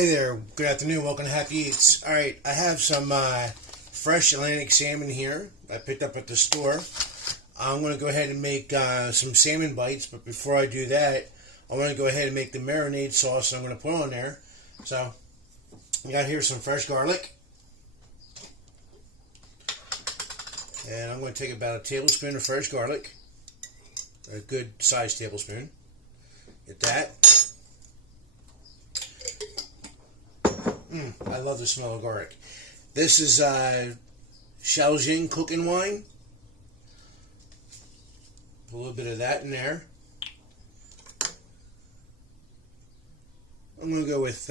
Hey there, good afternoon, welcome to Happy Eats. Alright, I have some fresh Atlantic salmon here I picked up at the store. I'm going to go ahead and make some salmon bites, but before I do that, I want to go ahead and make the marinade sauce I'm going to put on there. So, I got here some fresh garlic. And I'm going to take about a tablespoon of fresh garlic. A good sized tablespoon. Get that. I love the smell of garlic. This is Shaoxing cooking wine. A little bit of that in there. I'm going to go with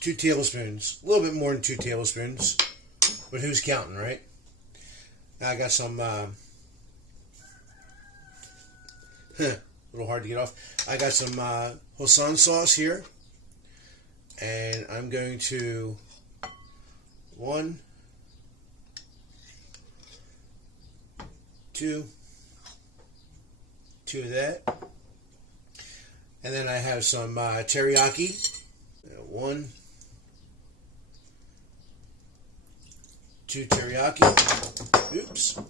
2 tablespoons. A little bit more than 2 tablespoons. But who's counting, right? Now I got some... a little hard to get off. I got some Hoisin sauce here. And I'm going to 1, 2 of that. And then I have some teriyaki. 1, 2 teriyaki. Oops.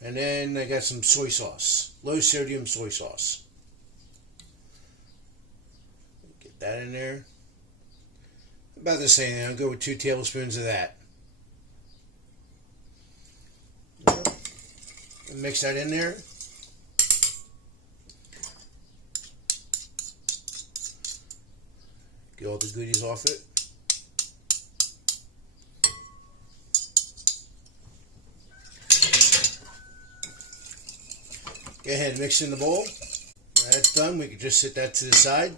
And then I got some soy sauce. Low sodium soy sauce. Get that in there. About the same. I'll go with 2 tablespoons of that. And mix that in there. Get all the goodies off it. Go ahead and mix in the bowl. When that's done, we can just set that to the side.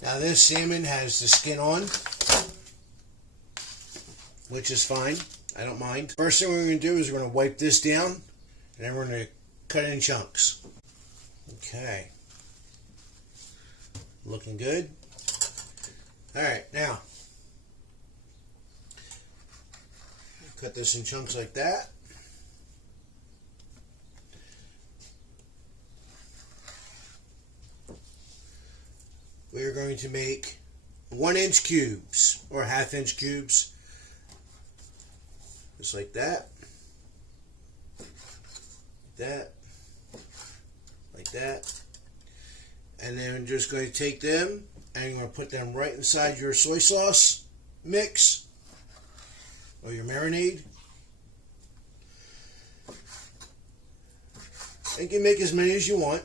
Now this salmon has the skin on, which is fine. I don't mind. First thing we're going to do is we're going to wipe this down, and then we're going to cut it in chunks. Okay. Looking good. Alright, now cut this in chunks like that. We are going to make 1-inch cubes or 1/2-inch cubes, just like that, like that, and then we're just going to take them and you're going to put them right inside your soy sauce mix or your marinade. And you can make as many as you want.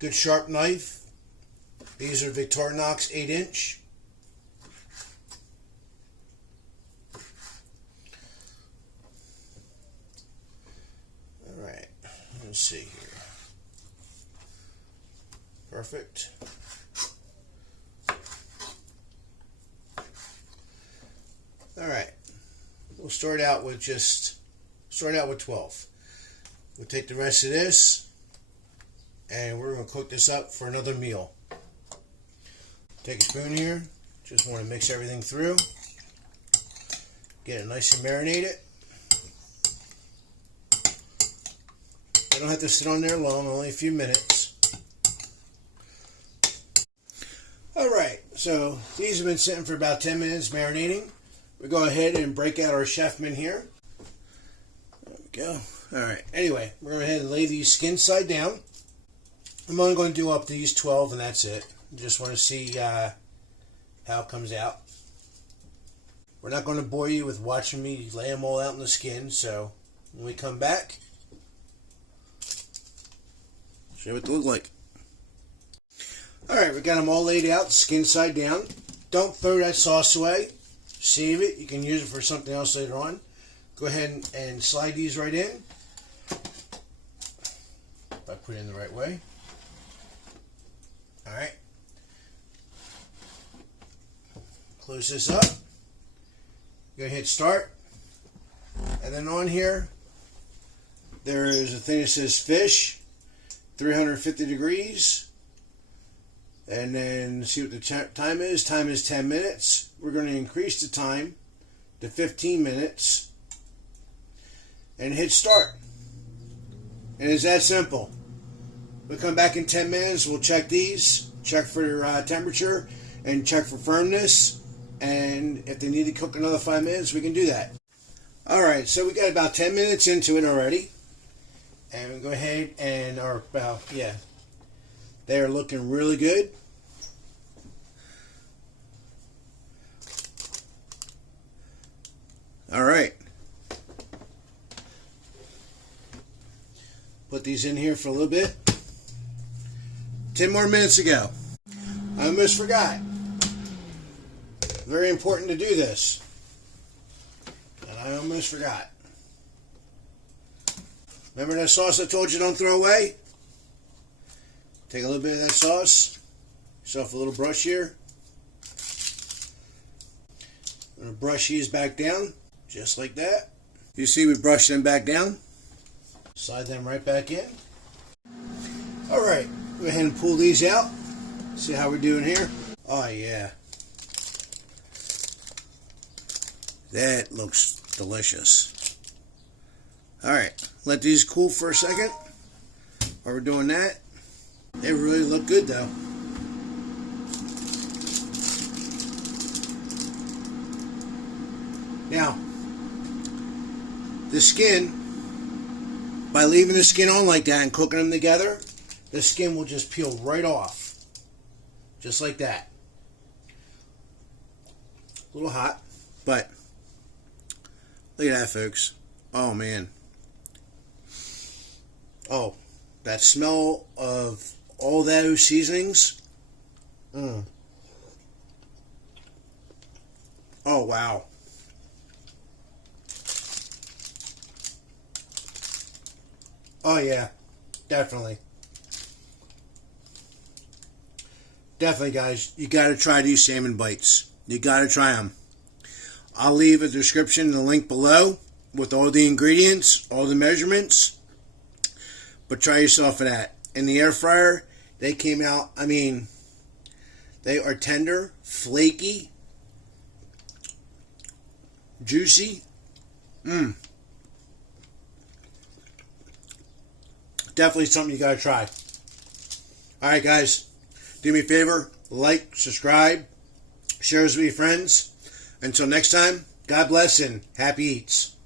Good sharp knife. These are Victorinox 8-inch. Alright, let's see here. Perfect. Alright, we'll start out with 12. We'll take the rest of this and we're going to cook this up for another meal. Take a spoon here. Just want to mix everything through. Get it nice and marinated. They don't have to sit on there long, only a few minutes. Alright, so these have been sitting for about 10 minutes marinating. We go ahead and break out our chefman here. There we go. Alright, anyway, we're going to go ahead and lay these skin side down. I'm only going to do up to these 12 and that's it. Just want to see how it comes out. We're not going to bore you with watching me lay them all out in the skin, so when we come back, show you what they look like. Alright, we got them all laid out, skin side down. Don't throw that sauce away. Save it. You can use it for something else later on. Go ahead and slide these right in. If I put it in the right way. Alright. Close this up. Go ahead and hit start. And then on here, there is a thing that says fish, 350 degrees. And then see what the time is. Time is 10 minutes. We're going to increase the time to 15 minutes and hit start. And it's that simple. We'll come back in 10 minutes. We'll check these, check for temperature, and check for firmness. And if they need to cook another 5 minutes, we can do that. Alright, so we got about 10 minutes into it already. And we'll go ahead and, they are looking really good. Alright. Put these in here for a little bit. 10 more minutes to go. I almost forgot. Very important to do this. And I almost forgot. Remember that sauce I told you don't throw away? Take a little bit of that sauce. Yourself a little brush here. I'm going to brush these back down. Just like that. You see we brushed them back down. Slide them right back in. Alright, go ahead and pull these out. See how we're doing here. Oh yeah. That looks delicious. Alright, let these cool for a second. While we're doing that. They really look good though. Now, the skin, by leaving the skin on like that and cooking them together, the skin will just peel right off. Just like that. A little hot, but look at that, folks. Oh, man. Oh, that smell of all those seasonings. Oh, wow. Oh, yeah. Definitely. Definitely, guys. You got to try these salmon bites. You got to try them. I'll leave a description and a link below with all the ingredients, all the measurements. But try yourself for that. In the air fryer, they came out, I mean, they are tender, flaky, juicy. Definitely something you got to try. Alright, guys. Do me a favor. Like, subscribe, share with your friends. Until next time, God bless and happy eats.